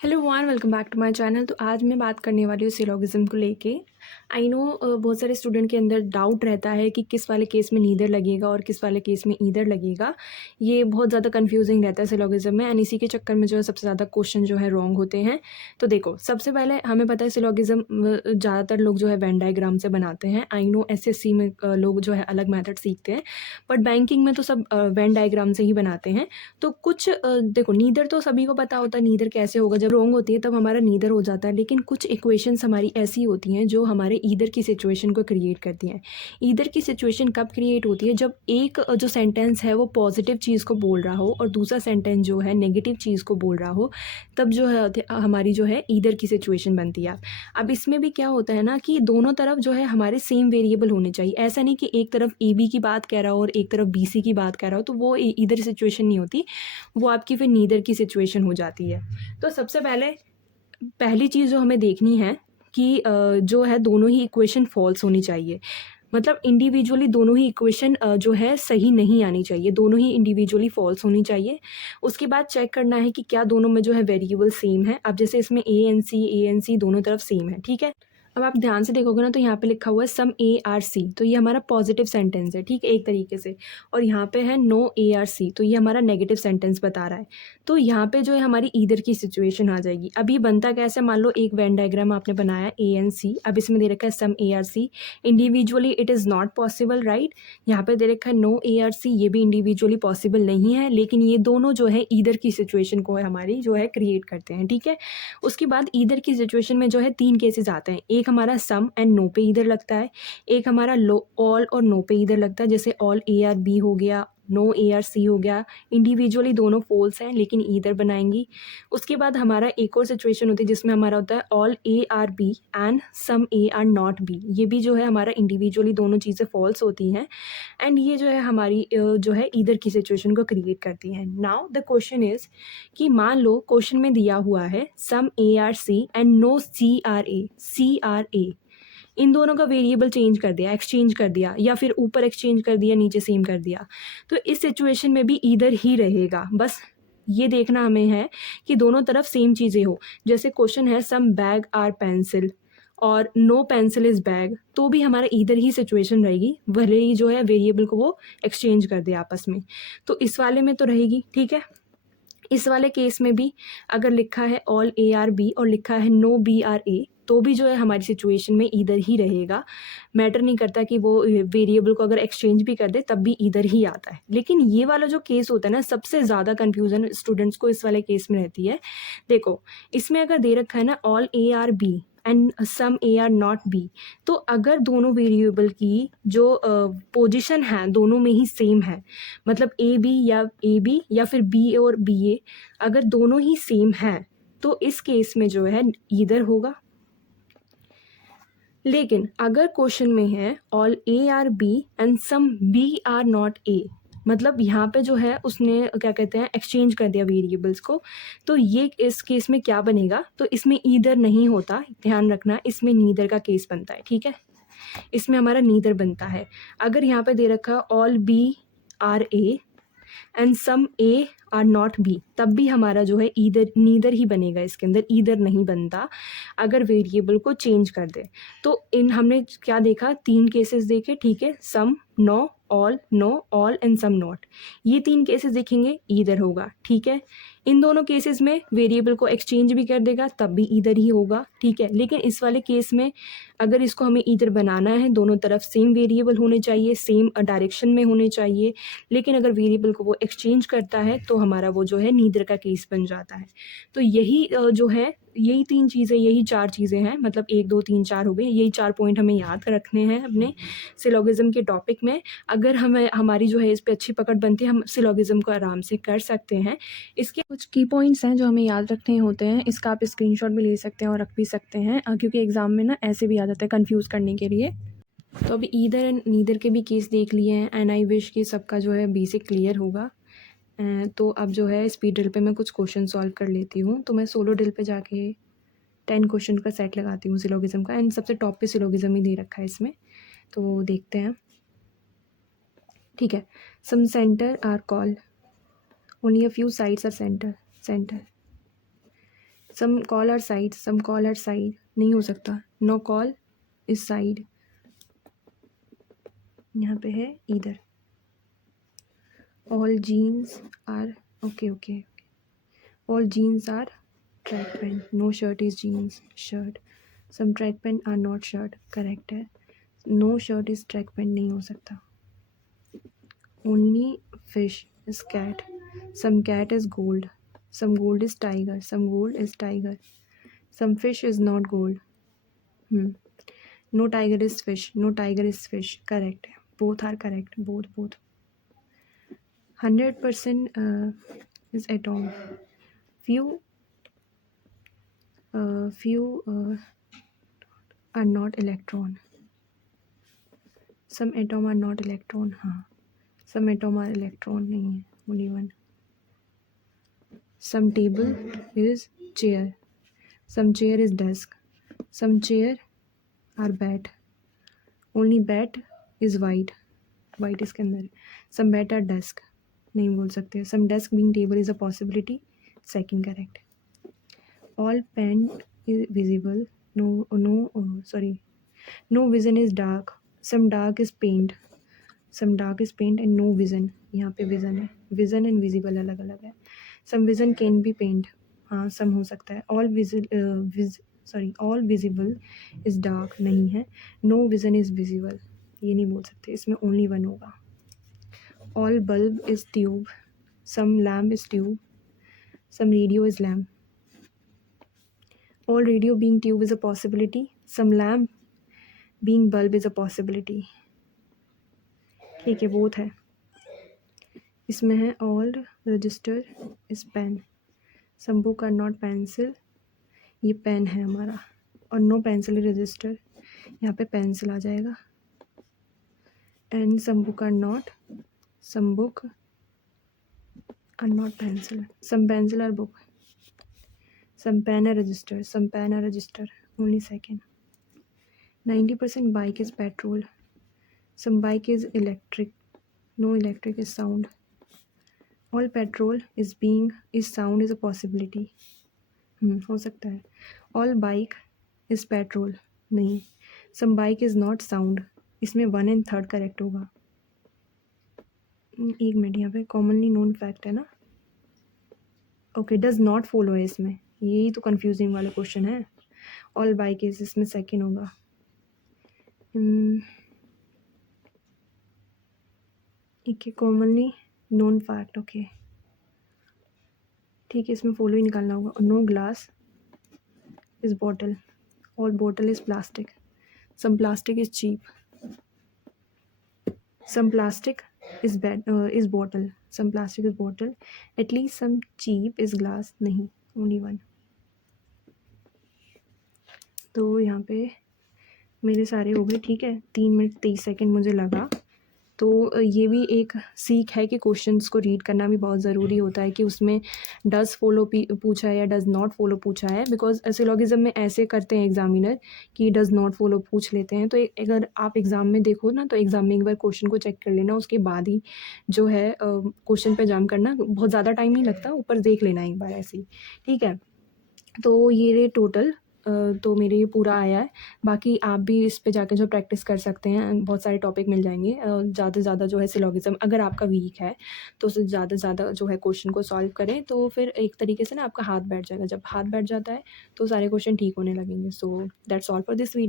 Hello one welcome back to my channel. तो आज मैं बात करने वाली हूँ सिलोगिज्म को लेके। आई नो बहुत सारे स्टूडेंट के अंदर डाउट रहता है कि किस वाले केस में नीदर लगेगा और किस वाले केस में ईदर लगेगा। ये बहुत ज़्यादा कंफ्यूजिंग रहता है सिलोगिज्म में, एंड इसी के चक्कर में जो है सबसे ज़्यादा क्वेश्चन जो है रॉन्ग होते हैं। तो देखो, सबसे पहले हमें पता है सिलोगिज्म ज़्यादातर लोग जो है वेन डायग्राम से बनाते हैं। आई नो एसएससी में लोग जो है अलग मेथड सीखते हैं, बट बैंकिंग में तो सब वेन डायग्राम से ही बनाते हैं। तो कुछ देखो, नीदर तो सभी को पता होता है नीदर कैसे होगा। जब रॉन्ग होती है तब हमारा नीदर हो जाता है, लेकिन कुछ इक्वेशंस हमारी ऐसी होती हैं जो हमारे ईदर की सिचुएशन को क्रिएट करती हैं। ईदर की सिचुएशन कब क्रिएट होती है? जब एक जो सेंटेंस है वो पॉजिटिव चीज़ को बोल रहा हो और दूसरा सेंटेंस जो है नेगेटिव चीज़ को बोल रहा हो, तब जो है हमारी जो है ईदर की सिचुएशन बनती है। अब इसमें भी क्या होता है ना कि दोनों तरफ जो है हमारे सेम वेरिएबल होने चाहिए। ऐसा नहीं कि एक तरफ ए बी की बात कह रहा हो और एक तरफ बी सी की बात कह रहा हो, तो वो ईदर सिचुएशन नहीं होती, वो आपकी फिर नीदर की सिचुएशन हो जाती है। तो सबसे पहली चीज़ जो हमें देखनी है कि जो है दोनों ही इक्वेशन फॉल्स होनी चाहिए। मतलब इंडिविजुअली दोनों ही इक्वेशन जो है सही नहीं आनी चाहिए, दोनों ही इंडिविजुअली फॉल्स होनी चाहिए। उसके बाद चेक करना है कि क्या दोनों में जो है वेरिएबल सेम है। अब जैसे इसमें ए एन सी दोनों तरफ सेम है, ठीक है। अब आप ध्यान से देखोगे ना तो यहाँ पे लिखा हुआ है सम ए आर सी, तो ये हमारा पॉजिटिव सेंटेंस है, ठीक है, एक तरीके से। और यहाँ पे है नो ए आर सी, तो ये हमारा नेगेटिव सेंटेंस बता रहा है। तो यहाँ पे जो है हमारी ईदर की सिचुएशन आ जाएगी। अब ये बनता कैसे? मान लो एक वेन डायग्राम आपने बनाया ए एन सी, अब इसमें दे रखा है some A are C. Individually it is not possible, right. यहाँ पे दे रखा है नो ए आर सी, ये भी इंडिविजुअली पॉसिबल नहीं है, लेकिन ये दोनों जो है ईदर की सिचुएशन को है हमारी जो है क्रिएट करते हैं, ठीक है। उसके बाद ईदर की सिचुएशन में जो है 3 केसेस आते हैं। एक हमारा सम एंड नो पे ईदर लगता है, एक हमारा लो ऑल और नो पे ईदर लगता है, जैसे ऑल ए आर बी हो गया, नो ए आर सी हो गया। इंडिविजुअली दोनों फॉल्स हैं लेकिन ईदर बनाएंगी। उसके बाद हमारा एक और सिचुएशन होती है जिसमें हमारा होता है all A are B and some A are not B. ये भी जो है हमारा इंडिविजुअली दोनों चीज़ें फॉल्स होती हैं, एंड ये जो है हमारी जो है ईदर की सिचुएशन को क्रिएट करती हैं। नाउ द क्वेश्चन इज कि मान लो क्वेश्चन में दिया हुआ है some A are C and no C are A. इन दोनों का वेरिएबल चेंज कर दिया, एक्सचेंज कर दिया, या फिर ऊपर एक्सचेंज कर दिया नीचे सेम कर दिया, तो इस सिचुएशन में भी ईदर ही रहेगा। बस ये देखना हमें है कि दोनों तरफ सेम चीज़ें हो। जैसे क्वेश्चन है सम बैग आर पेंसिल और नो पेंसिल इज बैग, तो भी हमारा ईदर ही सिचुएशन रहेगी, भले ही जो है वेरिएबल को वो एक्सचेंज कर दे आपस में। तो इस वाले में तो रहेगी, ठीक है। इस वाले केस में भी अगर लिखा है ऑल ए आर बी और लिखा है नो बी आर ए, तो भी जो है हमारी सिचुएशन में ईदर ही रहेगा। मैटर नहीं करता कि वो वेरिएबल को अगर एक्सचेंज भी कर दे तब भी ईदर ही आता है। लेकिन ये वाला जो केस होता है ना, सबसे ज़्यादा कन्फ्यूज़न स्टूडेंट्स को इस वाले केस में रहती है। देखो, इसमें अगर दे रखा है ना all A are B and some A are not B, तो अगर दोनों वेरिएबल की जो पोजिशन है दोनों में ही सेम है, मतलब ए बी या फिर बी और बी ए, अगर दोनों ही सेम हैं तो इस केस में जो है ईदर होगा। लेकिन अगर क्वेश्चन में है all A are B and some B are not A, मतलब यहाँ पे जो है उसने क्या कहते हैं एक्सचेंज कर दिया वेरिएबल्स को, तो ये इस केस में क्या बनेगा? तो इसमें ईदर नहीं होता, ध्यान रखना, इसमें नीदर का केस बनता है, ठीक है। इसमें हमारा नीदर बनता है। अगर यहाँ पे दे रखा all B are A and some A are not B, तब भी हमारा जो है ईदर नीदर ही बनेगा, इसके अंदर ईदर नहीं बनता अगर वेरिएबल को चेंज कर दे। तो इन हमने क्या देखा? 3 केसेस देखे, ठीक है। Some, no all and some not, ये 3 केसेस देखेंगे, ईदर होगा, ठीक है। इन दोनों केसेस में वेरिएबल को एक्सचेंज भी कर देगा तब भी ईदर ही होगा, ठीक है। लेकिन इस वाले केस में अगर इसको हमें ईदर बनाना है, दोनों तरफ सेम वेरिएबल होने चाहिए, सेम डायरेक्शन में होने चाहिए, लेकिन अगर वेरिएबल को वो एक्सचेंज करता है तो हमारा वो जो है नीदर का केस बन जाता है। तो यही जो है यही 3 चीज़ें, यही 4 चीज़ें हैं, मतलब 1 2 3 4 हो गए, यही 4 पॉइंट हमें याद रखने हैं अपने सिलोगिज्म के टॉपिक में। अगर हमें हमारी जो है इस पे अच्छी पकड़ बनती है, हम सिलोगिज्म को आराम से कर सकते हैं। इसके कुछ की पॉइंट्स हैं जो हमें याद रखने होते हैं, इसका आप स्क्रीनशॉट भी ले सकते हैं और रख भी सकते हैं, क्योंकि एग्ज़ाम में ना ऐसे भी आ जाता है कन्फ्यूज़ करने के लिए। तो अभी ईदर एंड नीदर के भी केस देख लिए हैं, एंड आई विश कि सबका जो है बेसिक क्लियर होगा। तो अब जो है स्पीड ड्रिल पे मैं कुछ क्वेश्चन सॉल्व कर लेती हूँ। तो मैं सोलो ड्रिल पे जाके 10 क्वेश्चन का सेट लगाती हूँ सिलोगिज्म का, एंड सबसे टॉप पे सिलोगिज्म ही दे रखा है इसमें, तो देखते हैं, ठीक है। Some centre are call, only a few sides are centre. Some call are side, some call are side नहीं हो सकता, नो कॉल इज साइड, यहाँ पे है either. All jeans are, okay okay, all jeans are track pant, no shirt is jeans shirt, some track pant are not shirt, correct है, no shirt is track pant नहीं हो सकता। Only fish is cat, some cat is gold, some gold is tiger, some gold is tiger, some fish is not gold, no tiger is fish, no tiger is fish, correct है, both are correct, both. 100% is atom, few are not electron, some atom are not electron, हाँ some atom are electron नहीं है, only one। some table is chair, some chair is desk, some chair are bat, only bat is white, white इसके अंदर, some bat are desk नहीं बोल सकते, some desk being table is a possibility, second correct। all pen is visible, no vision is dark, some dark is paint, some dark is paint and no vision, यहाँ पे vision है, vision and visible अलग अलग है, some vision can be paint, हाँ some हो सकता है, all visible is dark नहीं है, no vision is visible ये नहीं बोल सकते, इसमें only one होगा। all bulb is tube, some lamp is tube, some radio is lamp, all radio being tube is a possibility, some lamp being bulb is a possibility, ठीक है both है। इसमें है all register is pen, some book are not pencil, ये pen है हमारा, और no pencil register यहाँ पे पेंसिल आ जाएगा, and some book are not pencil, some pencil are book, some pen are register, some pen are register, only second। 90% bike is petrol, some bike is electric, no electric is sound, all petrol is sound is a possibility, हो सकता है, all bike is petrol नहीं, some bike is not sound, इसमें 1 and 3rd correct होगा। एक minute, यहाँ पे commonly known fact है ना, ओके डज नॉट फॉलो है इसमें, यही तो कंफ्यूजिंग वाला क्वेश्चन है, ऑल बाइक इज इसमें सेकेंड होगा। ठीक है, कॉमनली नोन फैक्ट, ओके ठीक है, इसमें फॉलो ही निकालना होगा। No glass is bottle, all bottle is plastic, some plastic is cheap, some plastic is bottle, some plastic is bottle, at least some cheap is glass नहीं, only one। तो यहाँ पे मेरे सारे हो गए, ठीक है, 3 मिनट 23 सेकेंड मुझे लगा। तो ये भी एक सीख है कि क्वेश्चंस को रीड करना भी बहुत ज़रूरी होता है, कि उसमें डज़ फॉलो पूछा है या डज़ नॉट फॉलो पूछा है, बिकॉज सिलोगिज्म में ऐसे करते हैं एग्जामिनर कि डज़ नॉट फॉलो पूछ लेते हैं। तो अगर आप एग्ज़ाम में देखो ना, तो एग्ज़ाम में एक बार क्वेश्चन को चेक कर लेना, उसके बाद ही जो है क्वेश्चन पे एग्जाम करना, बहुत ज़्यादा टाइम नहीं लगता, ऊपर देख लेना एक बार ऐसे ही, ठीक है। तो ये टोटल तो मेरे ये पूरा आया है। बाकी आप भी इस पे जाके जो प्रैक्टिस कर सकते हैं, बहुत सारे टॉपिक मिल जाएंगे। ज़्यादा से ज़्यादा जो है सिलोगिज्म अगर आपका वीक है तो उससे ज़्यादा से ज़्यादा जो है क्वेश्चन को सॉल्व करें, तो फिर एक तरीके से ना आपका हाथ बैठ जाएगा। जब हाथ बैठ जाता है तो सारे क्वेश्चन ठीक होने लगेंगे। So that's all for this video.